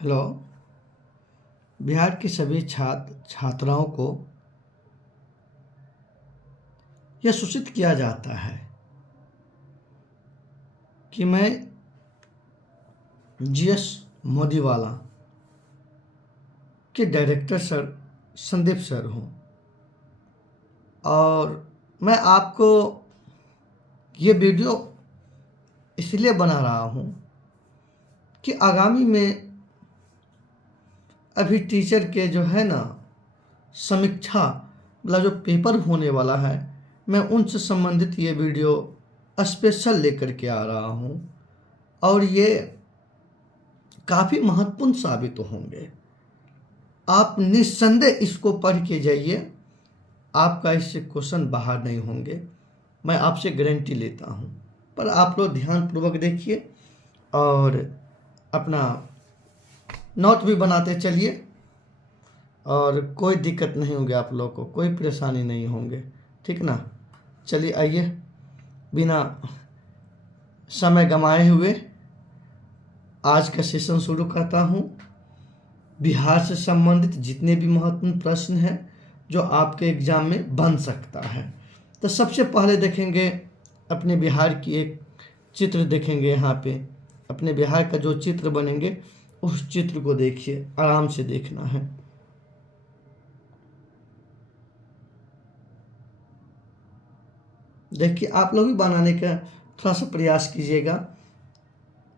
Hello. Bihar के सभी छात्र छात्राओं को यह सूचित किया जाता है कि मैं जीएस मोदीवाला के डायरेक्टर सर संदीप सर हूँ और मैं आपको ये वीडियो इसलिए बना रहा हूँ कि आगामी में अभी टीचर के जो है ना समीक्षा मतलब जो पेपर होने वाला है, मैं उनसे संबंधित ये वीडियो स्पेशल लेकर के आ रहा हूँ और ये काफ़ी महत्वपूर्ण साबित होंगे। आप निस्संदेह इसको पढ़ के जाइए, आपका इससे क्वेश्चन बाहर नहीं होंगे, मैं आपसे गारंटी लेता हूँ। पर आप लोग ध्यानपूर्वक देखिए और अपना नोट भी बनाते चलिए और कोई दिक्कत नहीं होगी, आप लोग को कोई परेशानी नहीं होंगे, ठीक ना। चलिए आइए, बिना समय गंवाए हुए आज का सेशन शुरू करता हूँ। बिहार से संबंधित जितने भी महत्वपूर्ण प्रश्न हैं जो आपके एग्जाम में बन सकता है, तो सबसे पहले देखेंगे अपने बिहार की एक चित्र देखेंगे। यहाँ पे अपने बिहार का जो चित्र बनेंगे उस चित्र को देखिए, आराम से देखना है। देखिए, आप लोग भी बनाने का थोड़ा सा प्रयास कीजिएगा।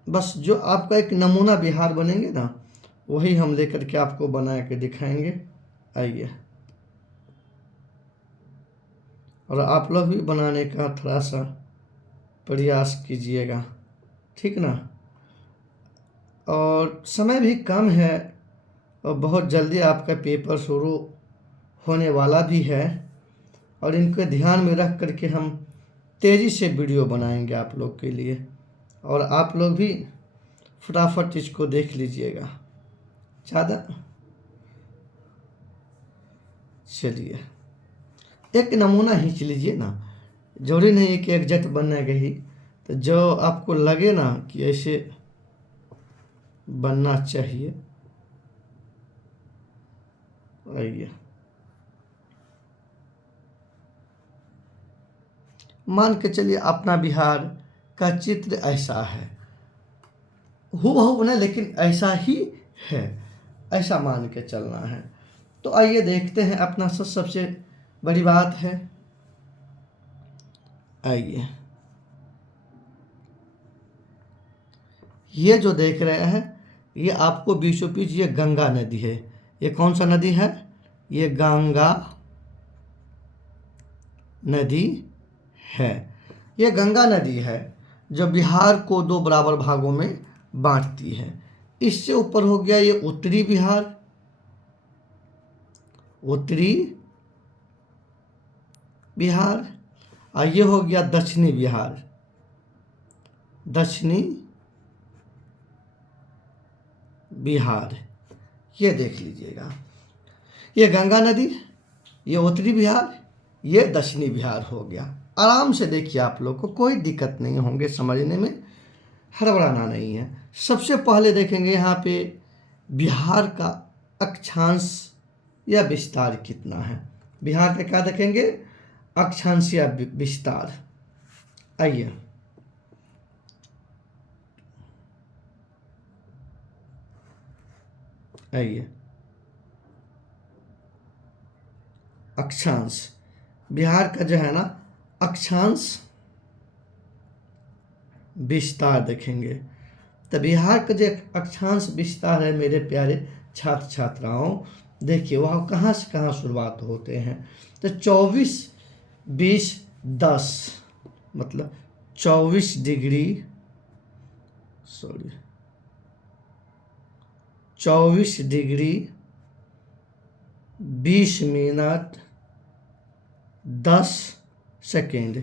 बस जो आपका एक नमूना बिहार बनेंगे ना, वही हम लेकर के आपको बना के दिखाएंगे। आइए, और आप लोग भी बनाने का थोड़ा सा प्रयास कीजिएगा, ठीक ना। और समय भी कम है और बहुत जल्दी आपका पेपर शुरू होने वाला भी है और इनको ध्यान में रख करके हम तेज़ी से वीडियो बनाएंगे आप लोग के लिए, और आप लोग भी फटाफट इसको देख लीजिएगा। ज़्यादा चलिए एक नमूना खींच लीजिए ना, जरूरी नहीं है कि एग्जैक्ट बनेगा ही, तो जो आपको लगे ना कि ऐसे बनना चाहिए। आइए, मान के चलिए अपना बिहार का चित्र ऐसा है, हूबहू नहीं लेकिन ऐसा ही है, ऐसा मान के चलना है। तो आइए देखते हैं, अपना सबसे बड़ी बात है। आइए, ये जो देख रहे हैं ये आपको बीचों बीच ये गंगा नदी है। ये कौन सा नदी है? ये गंगा नदी है। ये गंगा नदी है जो बिहार को दो बराबर भागों में बांटती है। इससे ऊपर हो गया ये उत्तरी बिहार, उत्तरी बिहार, और ये हो गया दक्षिणी बिहार, दक्षिणी बिहार। ये देख लीजिएगा, ये गंगा नदी, ये उत्तरी बिहार, ये दक्षिणी बिहार हो गया। आराम से देखिए, आप लोग को कोई दिक्कत नहीं होंगे, समझने में हड़बड़ाना नहीं है। सबसे पहले देखेंगे यहाँ पे बिहार का अक्षांश या विस्तार कितना है। बिहार का क्या देखेंगे? अक्षांश या विस्तार। आइए, आइए, अक्षांश बिहार का जो है ना अक्षांश विस्तार देखेंगे। तो बिहार का जो अक्षांश विस्तार है मेरे प्यारे छात्र छात्राओं, देखिए वह कहाँ से कहाँ शुरुआत होते हैं। तो 24, 20, 10 मतलब 24 डिग्री 24 डिग्री 20 मिनट 10 सेकेंड।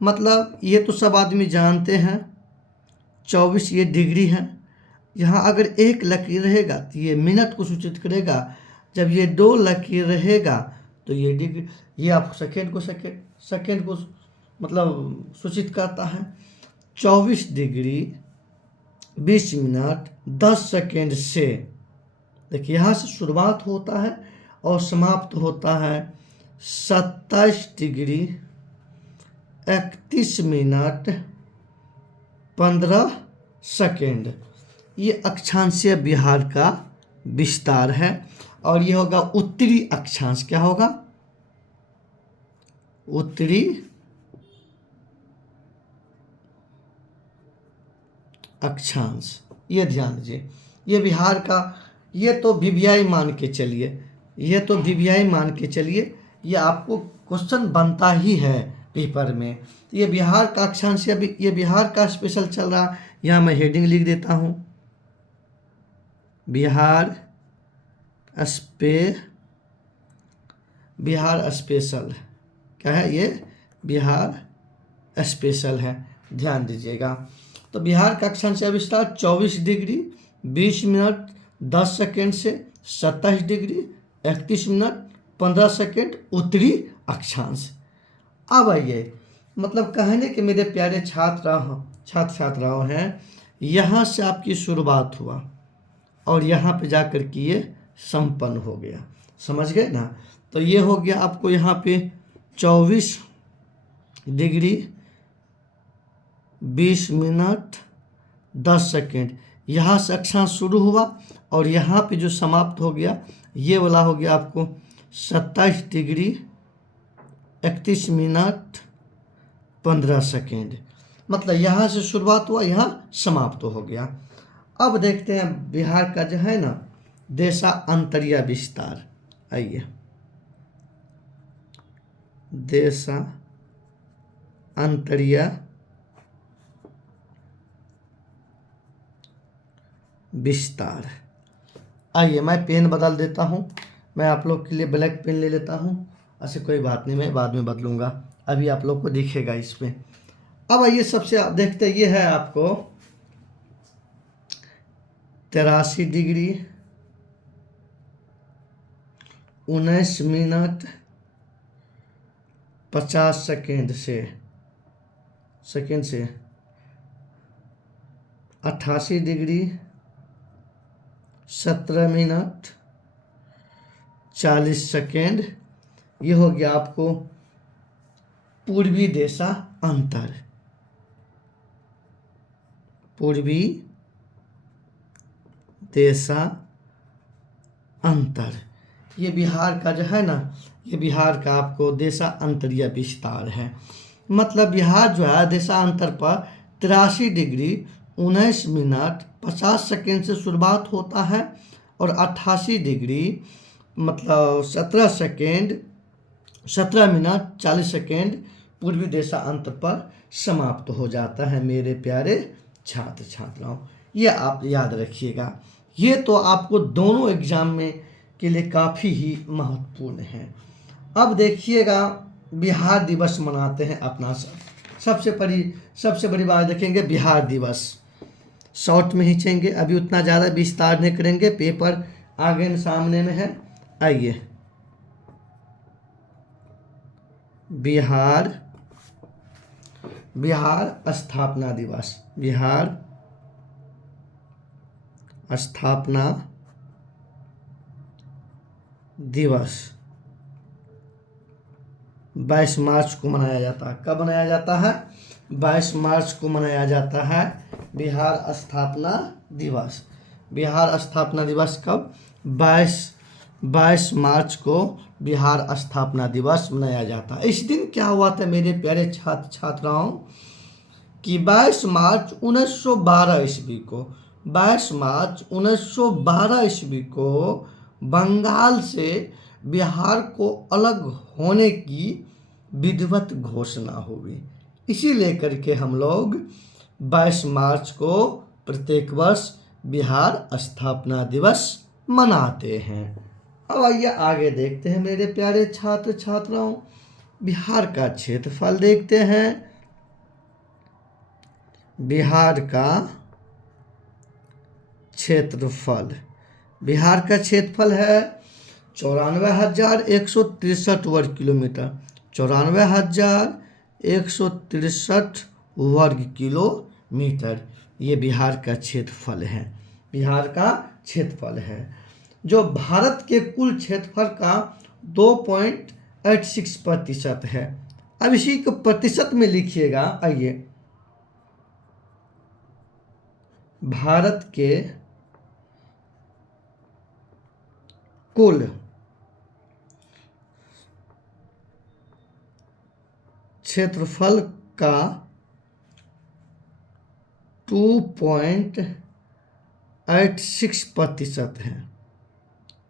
मतलब ये तो सब आदमी जानते हैं, 24 ये डिग्री है। यहाँ अगर एक लकीर रहेगा तो ये मिनट को सूचित करेगा, जब ये दो लकीर रहेगा तो ये डिग्री, ये आप सेकेंड को मतलब सूचित करता है। 24 डिग्री 20 मिनट 10 सेकेंड से देखिए यहाँ से शुरुआत होता है और समाप्त होता है 27 डिग्री 31 मिनट 15 सेकेंड। ये अक्षांशीय बिहार का विस्तार है। और ये होगा उत्तरी अक्षांश। क्या होगा? उत्तरी अक्षांश। ये ध्यान दीजिए, ये बिहार का, ये तो वीवीआई मान के चलिए, ये तो वीवीआई मान के चलिए, ये आपको क्वेश्चन बनता ही है पेपर में। ये बिहार का अक्षांश, ये बिहार का स्पेशल चल रहा। यहाँ मैं हेडिंग लिख देता हूँ, बिहार स्पेशल। क्या है ये? बिहार स्पेशल है, ध्यान दीजिएगा। तो बिहार का अक्षांशीय विस्तार 24 डिग्री 20 मिनट 10 सेकेंड से 27 डिग्री 31 मिनट 15 सेकेंड उत्तरी अक्षांश। अब आइए, मतलब कहने के मेरे प्यारे छात्राओं हैं, यहाँ से आपकी शुरुआत हुआ और यहाँ पे जाकर के ये संपन्न हो गया। समझ गए ना? तो ये हो गया आपको यहाँ पे 24 डिग्री 20 मिनट 10 सेकेंड। यहाँ से अक्षांश शुरू हुआ और यहाँ पे जो समाप्त हो गया ये वाला हो गया आपको 27 डिग्री 31 मिनट 15 सेकेंड। मतलब यहाँ से शुरुआत हुआ, यहाँ समाप्त हो गया। अब देखते हैं बिहार का जो है ना देशांतरीय विस्तार। आइए, देशांतरीय विस्तार। आइए, मैं पेन बदल देता हूँ, मैं आप लोग के लिए ब्लैक पेन ले लेता हूँ। ऐसे कोई बात नहीं, मैं बाद में बदलूंगा, अभी आप लोग को दिखेगा इसमें। अब आइए सबसे आप देखते, ये है आपको 83 डिग्री 19 मिनट 50 सेकेंड से 88 डिग्री 17 मिनट 40 सेकेंड। ये हो गया आपको पूर्वी देशांतर। पूर्वी देशांतर, ये बिहार का जो है ना, ये बिहार का आपको देशांतरीय विस्तार है। मतलब बिहार जो है देशांतर पर 83 डिग्री 19 मिनट 50 सेकेंड से शुरुआत होता है और 88 डिग्री मतलब 17 मिनट 40 सेकेंड पूर्वी देशांतर पर समाप्त हो जाता है मेरे प्यारे छात्र छात्राओं। ये आप याद रखिएगा। ये तो आपको दोनों एग्जाम में के लिए काफ़ी ही महत्वपूर्ण है। अब देखिएगा, बिहार दिवस मनाते हैं अपना सबसे बड़ी बात देखेंगे बिहार दिवस। शॉर्ट में खींचेंगे, अभी उतना ज़्यादा विस्तार नहीं करेंगे, पेपर आगे सामने में है। आइए, बिहार स्थापना दिवस। बिहार स्थापना दिवस 22 मार्च को मनाया जाता है। कब मनाया जाता है? 22 मार्च को मनाया जाता है बिहार स्थापना दिवस। बिहार स्थापना दिवस कब? 22 मार्च को बिहार स्थापना दिवस मनाया जाता है। इस दिन क्या हुआ था मेरे प्यारे छात्र छात्राओं कि 22 मार्च 1912 ईस्वी को 22 मार्च 1912 ईस्वी को बंगाल से बिहार को अलग होने की विधिवत घोषणा हुई। इसी लेकर के हम लोग 22 मार्च को प्रत्येक वर्ष बिहार स्थापना दिवस मनाते हैं। अब आइए आगे देखते हैं मेरे प्यारे छात्र छात्राओं, बिहार का क्षेत्रफल देखते हैं। बिहार का क्षेत्रफल, बिहार का क्षेत्रफल है 94,163 वर्ग किलोमीटर। 94,163 वर्ग किलोमीटर ये बिहार का क्षेत्रफल है। बिहार का क्षेत्रफल है। जो भारत के कुल क्षेत्रफल का 2.86% है। अब इसी को प्रतिशत में लिखिएगा। आइए, भारत के कुल क्षेत्रफल का 2.86% है।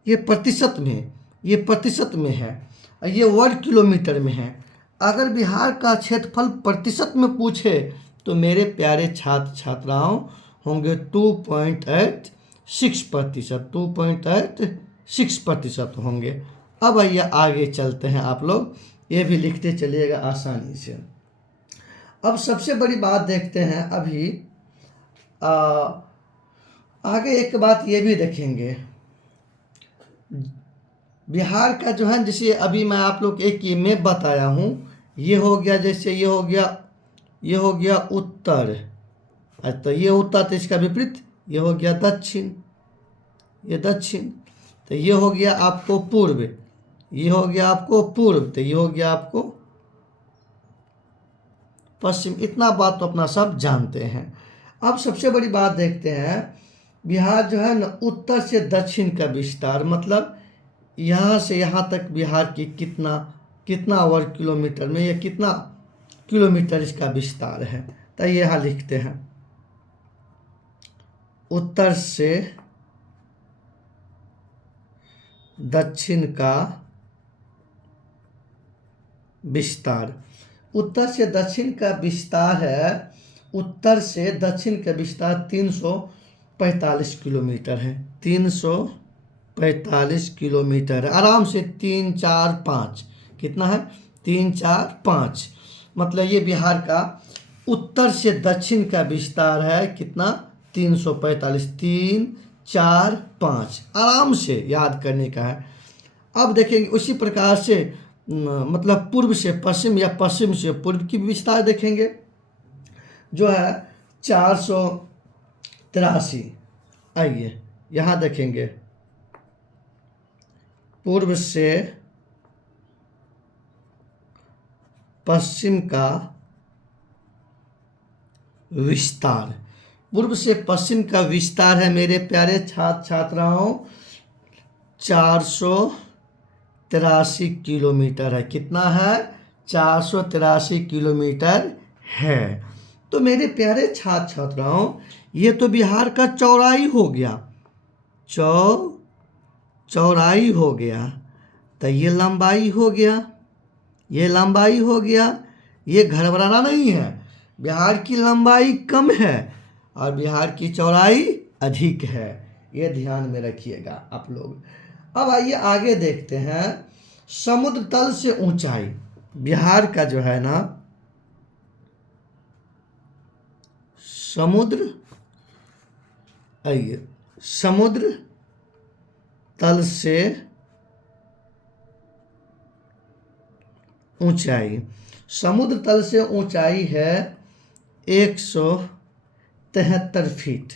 ये प्रतिशत में, ये प्रतिशत में है, ये वर्ग किलोमीटर में है। अगर बिहार का क्षेत्रफल प्रतिशत में पूछे तो मेरे प्यारे छात्र छात्राओं होंगे 2.86%, 2.86% होंगे। अब आइए आगे चलते हैं, आप लोग ये भी लिखते चलिएगा आसानी से। अब सबसे बड़ी बात देखते हैं। अभी आगे एक बात ये भी देखेंगे, बिहार का जो है, जैसे अभी मैं आप लोग एक ये मैप बताया हूँ, ये हो गया, जैसे ये हो गया उत्तर, तो ये उत्तर, तो इसका विपरीत ये हो गया दक्षिण, ये दक्षिण, तो ये हो गया आपको पूर्व, ये हो गया आपको पूर्व, तो ये हो गया आपको पश्चिम। इतना बात तो अपना सब जानते हैं। अब सबसे बड़ी बात देखते हैं, बिहार जो है ना, उत्तर से दक्षिण का विस्तार, मतलब यहाँ से यहाँ तक बिहार की कितना वर्ग किलोमीटर में, या कितना किलोमीटर इसका विस्तार है। तो यहाँ लिखते हैं, उत्तर से दक्षिण का विस्तार, उत्तर से दक्षिण का विस्तार है, उत्तर से दक्षिण का विस्तार 345 किलोमीटर है, 345 किलोमीटर है। आराम से 3, 4, 5, कितना है, 3, 4, 5, मतलब ये बिहार का उत्तर से दक्षिण का विस्तार है कितना, 345, 3, 4, 5, आराम से याद करने का है। अब देखेंगे उसी प्रकार से मतलब पूर्व से पश्चिम या पश्चिम से पूर्व की विस्तार देखेंगे, जो है 483। आइए यहाँ देखेंगे, पूर्व से पश्चिम का विस्तार, पूर्व से पश्चिम का विस्तार है मेरे प्यारे छात्र छात्राओं 483 किलोमीटर है। कितना है, 483 किलोमीटर है। तो मेरे प्यारे छात्र छात्राओं, ये तो बिहार का चौड़ाई हो गया, चौड़ाई हो गया, तो ये लंबाई हो गया, ये लंबाई हो गया। ये घबराना नहीं है, बिहार की लंबाई कम है और बिहार की चौड़ाई अधिक है, ये ध्यान में रखिएगा आप लोग। अब आइए आगे देखते हैं, समुद्र तल से ऊंचाई, बिहार का जो है ना समुद्र, आइए समुद्र तल से ऊंचाई, समुद्र तल से ऊंचाई है 173 फीट,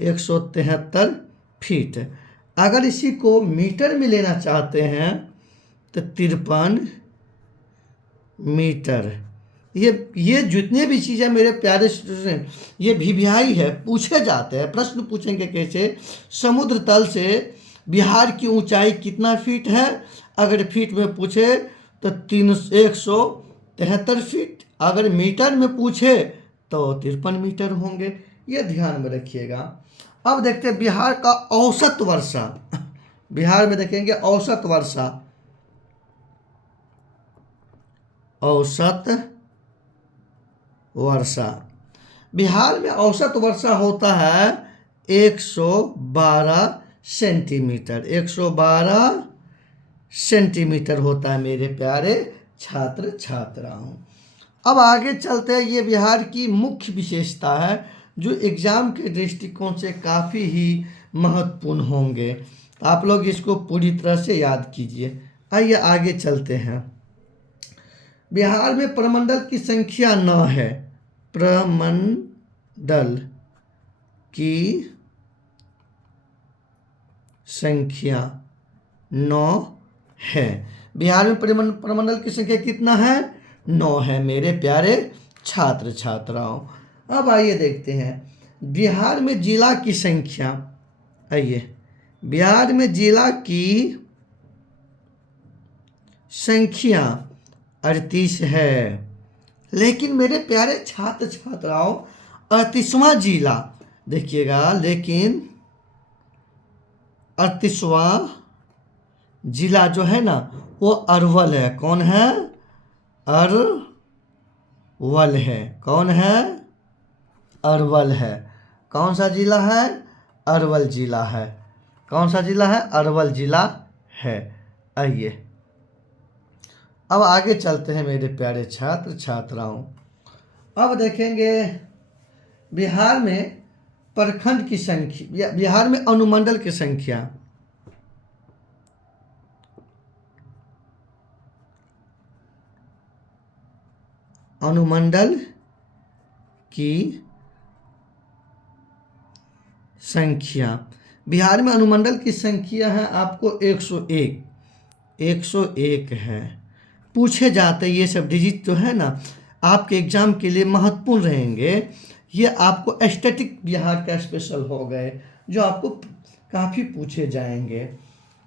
173 फीट। अगर इसी को मीटर में लेना चाहते हैं तो 53 मीटर। ये जितने भी चीज़ें मेरे प्यारे स्टूडेंट, ये वीवीआई है, पूछे जाते हैं, प्रश्न पूछेंगे कैसे, समुद्र तल से बिहार की ऊंचाई कितना फीट है, अगर फीट में पूछे तो 173 फीट, अगर मीटर में पूछे तो 53 मीटर होंगे, ये ध्यान में रखिएगा। अब देखते हैं बिहार का औसत वर्षा, बिहार में देखेंगे औसत वर्षा, औसत वर्षा, बिहार में औसत वर्षा होता है 112 सेंटीमीटर, 112 सेंटीमीटर होता है मेरे प्यारे छात्र छात्राओं। अब आगे चलते हैं, ये बिहार की मुख्य विशेषता है जो एग्जाम के दृष्टिकोण से काफ़ी ही महत्वपूर्ण होंगे, तो आप लोग इसको पूरी तरह से याद कीजिए। आइए आगे चलते हैं, बिहार में प्रमंडल की संख्या 9 है, प्रमंडल की संख्या 9 है। बिहार में प्रमंडल की संख्या कितना है? 9 है मेरे प्यारे छात्र छात्राओं। अब आइए देखते हैं बिहार में जिला की संख्या। आइए, बिहार में जिला की संख्या 38 है। लेकिन मेरे प्यारे छात्र छात्राओं 38वां जिला देखिएगा, लेकिन 38वां जिला जो है ना वो अरवल है। कौन है? अरवल है। कौन है? अरवल है। कौन सा जिला है? अरवल जिला है। कौन सा जिला है? अरवल जिला है। आइए अब आगे चलते हैं मेरे प्यारे छात्र छात्राओं। अब देखेंगे बिहार में प्रखंड की संख्या, बिहार में अनुमंडल की संख्या। अनुमंडल की संख्या, बिहार में अनुमंडल की संख्या है आपको 101। 101 है। पूछे जाते ये सब डिजिट जो है ना आपके एग्जाम के लिए महत्वपूर्ण रहेंगे। ये आपको स्टैटिक बिहार का स्पेशल हो गए जो आपको काफ़ी पूछे जाएंगे।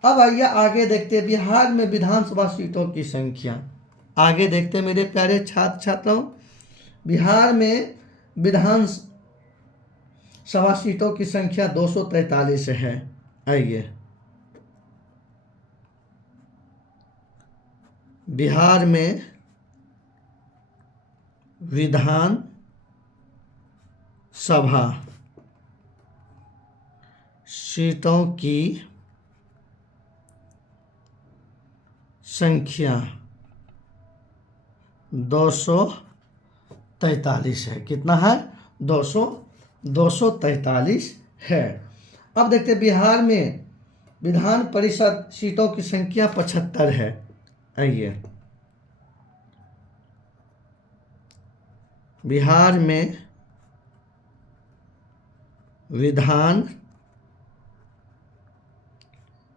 अब आइए आगे देखते हैं बिहार में विधानसभा सीटों की संख्या। आगे देखते हैं मेरे प्यारे छात्र छात्राओं, बिहार में विधानसभा सीटों की संख्या 243 है। आइए, बिहार में विधान सभा सीटों की संख्या 243 है। कितना है? 243 है। अब देखते हैं बिहार में विधान परिषद सीटों की संख्या 75 है। आइए, बिहार में विधान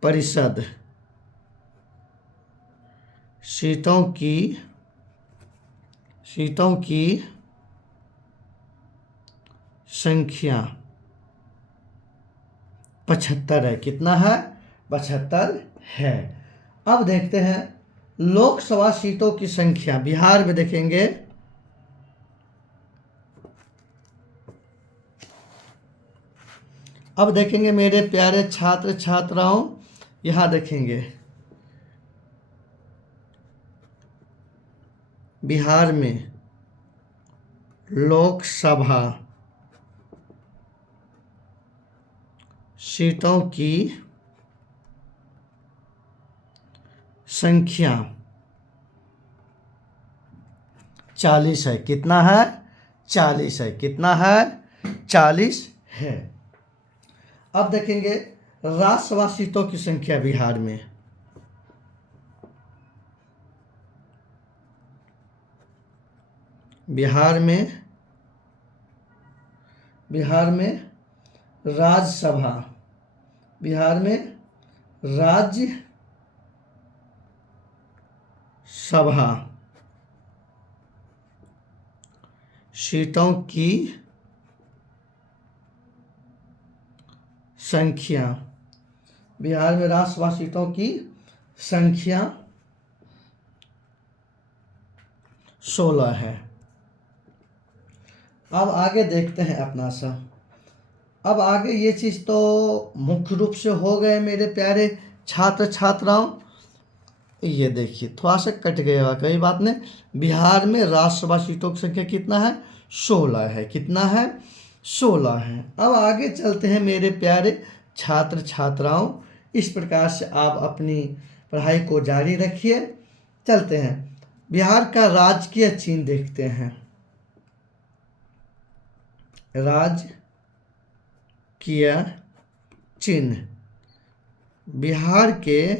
परिषद सीटों की संख्या 75 है। कितना है? 75 है। अब देखते हैं लोकसभा सीटों की संख्या। बिहार में देखेंगे अब देखेंगे मेरे प्यारे छात्र छात्राओं, यहाँ देखेंगे बिहार में लोकसभा सीटों की संख्या 40 है। कितना है? 40 है। कितना है? 40 है। अब देखेंगे राज्यसभा सीटों की संख्या बिहार में। बिहार में राज्यसभा, बिहार में राज्यसभा सीटों की संख्या, बिहार में राज्यसभा सीटों की संख्या 16 है। अब आगे देखते हैं अपना सा। अब आगे ये चीज़ तो मुख्य रूप से हो गए मेरे प्यारे छात्र छात्राओं। ये देखिए थोड़ा सा कट गया, कोई बात नहीं। बिहार में राज्यसभा सीटों की संख्या कितना है? 16 है। कितना है? 16 है। अब आगे चलते हैं मेरे प्यारे छात्र छात्राओं। इस प्रकार से आप अपनी पढ़ाई को जारी रखिए। चलते हैं बिहार का राजकीय चिन्ह देखते हैं। राजकीय चिन्ह, बिहार के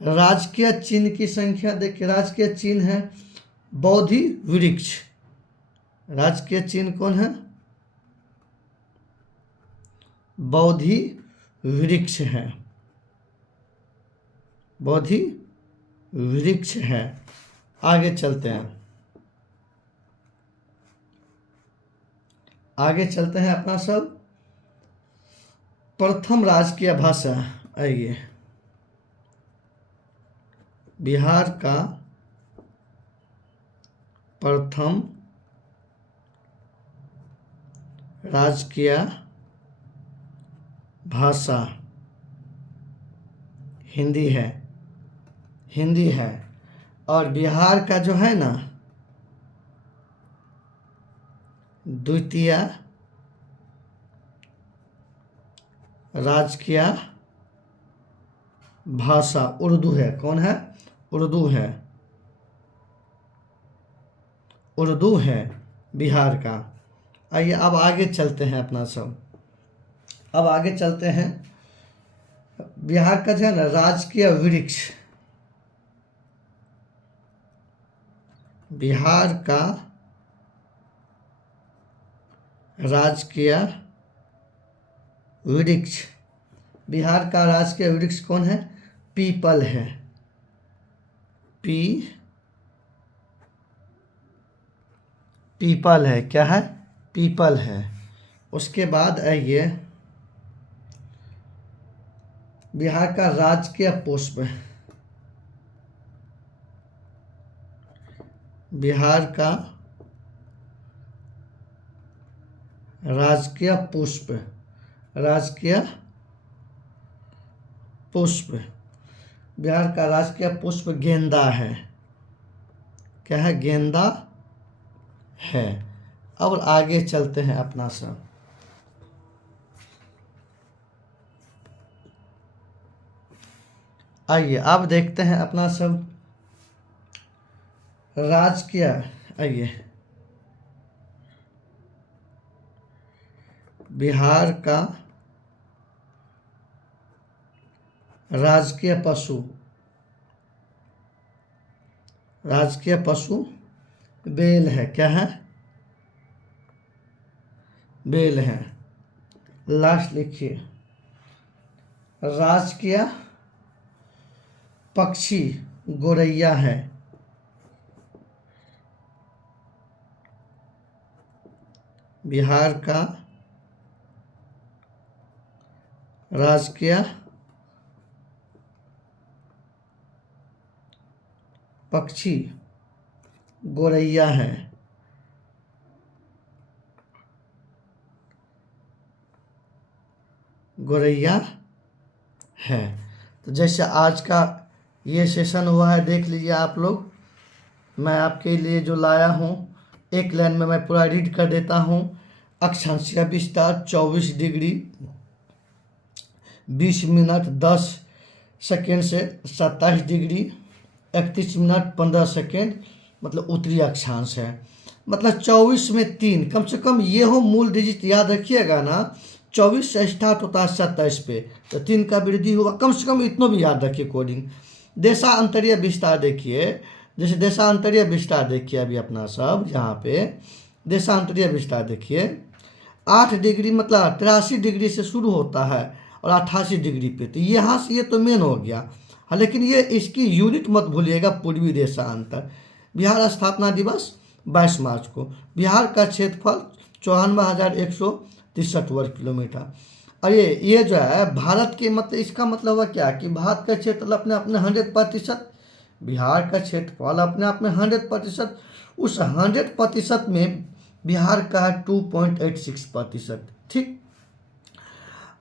राजकीय चिन्ह की संख्या देखिए। राजकीय चिन्ह है बोधि वृक्ष। राजकीय चिन्ह कौन है? बोधि वृक्ष है, बोधि वृक्ष है। आगे चलते हैं, अपना सब प्रथम राजकीय भाषा। आइए, बिहार का प्रथम राजकीय भाषा हिंदी है। और बिहार का जो है ना द्वितीय राजकीय भाषा उर्दू है। कौन है? उर्दू है बिहार का। आइए अब आगे चलते हैं अपना सब। अब आगे चलते हैं, बिहार का जो है ना राजकीय वृक्ष, बिहार का राजकीय वृक्ष, बिहार का राजकीय वृक्ष कौन है? पीपल है। पीपल है। क्या है? पीपल है। उसके बाद आइए, बिहार का राजकीय पुष्प, बिहार का राजकीय पुष्प, बिहार का राजकीय पुष्प गेंदा है। क्या है? गेंदा है। अब आगे चलते हैं अपना सब। आइए अब देखते हैं अपना सब राजकीय। आइए, बिहार का राजकीय पशु बेल है। क्या है? बेल है। लास्ट लिखिए, राजकीय पक्षी गोरैया है। बिहार का राजकीय पक्षी गोरैया है। तो जैसे आज का ये सेशन हुआ है, देख लीजिए आप लोग। मैं आपके लिए जो लाया हूँ, एक लाइन में मैं पूरा रीड कर देता हूँ। अक्षांशीय विस्तार 24 डिग्री 20 मिनट 10 सेकेंड से 27 डिग्री 31 मिनट 15 सेकेंड, मतलब उत्तरी अक्षांश है। मतलब 24 में 3, कम से कम ये हो मूल डिजिट याद रखिएगा ना। 24 से स्टार्ट होता है 27 पे, तो 3 का वृद्धि हुआ। कम से कम इतना भी याद रखिए कोडिंग। देशांतरीय विस्तार देखिए, जैसे देशांतरीय विस्तार देखिए अभी अपना सब यहाँ पे देशांतरीय विस्तार देखिए। 8 डिग्री मतलब 83 डिग्री से शुरू होता है और 88 डिग्री पे, तो यहाँ से ये तो मेन हो गया। हाँ, लेकिन ये इसकी यूनिट मत भूलिएगा। पूर्वी देशांतर। बिहार स्थापना दिवस 22 मार्च को। बिहार का क्षेत्रफल 54,163 वर्ग किलोमीटर। और ये जो है भारत के मतलब, इसका मतलब हुआ क्या कि भारत का क्षेत्रफल अपने 100%, बिहार का क्षेत्रफल अपने आप में 100%, उस 100% में बिहार का है 2.86%। ठीक,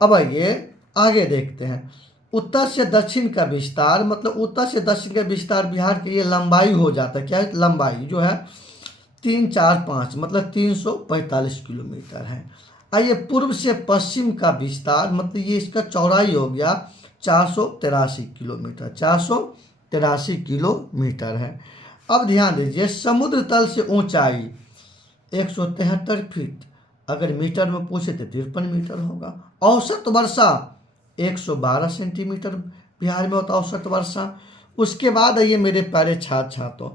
अब आइए आगे देखते हैं। उत्तर से दक्षिण का विस्तार, मतलब उत्तर से दक्षिण का विस्तार बिहार की ये लंबाई हो जाता है। क्या है? लंबाई जो है 3, 4, 5 मतलब 345 किलोमीटर है। आइए पूर्व से पश्चिम का विस्तार, मतलब ये इसका चौड़ाई हो गया 483 किलोमीटर, 483 किलोमीटर है। अब ध्यान दीजिए, समुद्र तल से ऊंचाई 173 फीट, अगर मीटर में पूछे तो 53 मीटर होगा। औसत वर्षा 112 सेंटीमीटर बिहार में होता है औसत वर्षा। उसके बाद ये मेरे प्यारे छात्र छात्रों,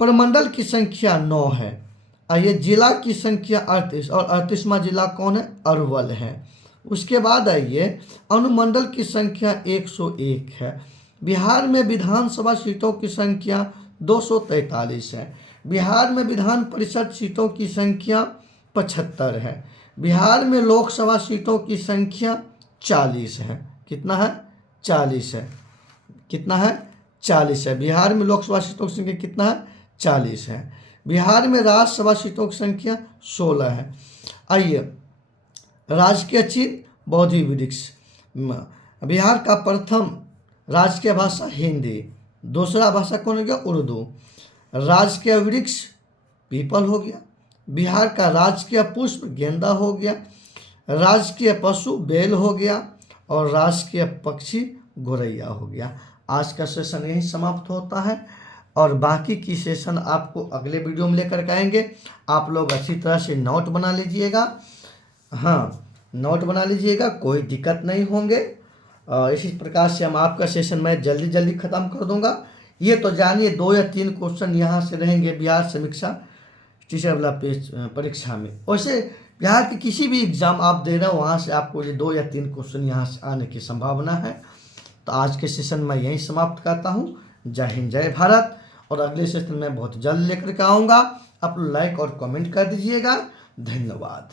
प्रमंडल की संख्या 9 है। ये जिला की संख्या 38, और 38वां जिला कौन है? अरवल है। उसके बाद आइए, अनुमंडल की संख्या 101 है। बिहार में विधानसभा सीटों की संख्या 243 है। बिहार में विधान परिषद सीटों की संख्या 75 है। बिहार में लोकसभा सीटों की संख्या 40 है। कितना है? 40 है। कितना है? 40 है। बिहार में लोकसभा सीटों की संख्या कितना है? 40 है। बिहार में राज्यसभा सीटों की संख्या 16 है। आइए, राजकीय चिन्ह बोधि वृक्ष। बिहार का प्रथम राजकीय भाषा हिंदी, दूसरा भाषा कौन हो गया? उर्दू। राजकीय वृक्ष पीपल हो गया। बिहार का राजकीय पुष्प गेंदा हो गया। राजकीय पशु बैल हो गया और राजकीय पक्षी गोरैया हो गया। आज का सेशन यही समाप्त होता है और बाकी की सेशन आपको अगले वीडियो में लेकर के आएंगे। आप लोग अच्छी तरह से नोट बना लीजिएगा। हाँ, नोट बना लीजिएगा, कोई दिक्कत नहीं होंगे। इसी प्रकार से हम आपका सेशन मैं जल्दी जल्दी ख़त्म कर दूंगा। ये तो जानिए 2 या 3 क्वेश्चन यहाँ से रहेंगे बिहार समीक्षा टीचर वाला परीक्षा में। वैसे बिहार के किसी भी एग्ज़ाम आप दे रहे हो वहाँ से आपको ये 2 या 3 क्वेश्चन यहाँ से आने की संभावना है। तो आज के सेशन मैं यहीं समाप्त करता हूँ। जय हिंद, जय भारत। और अगले सेशन में बहुत जल्द लेकर के आऊँगा। आप लाइक और कमेंट कर दीजिएगा। धन्यवाद।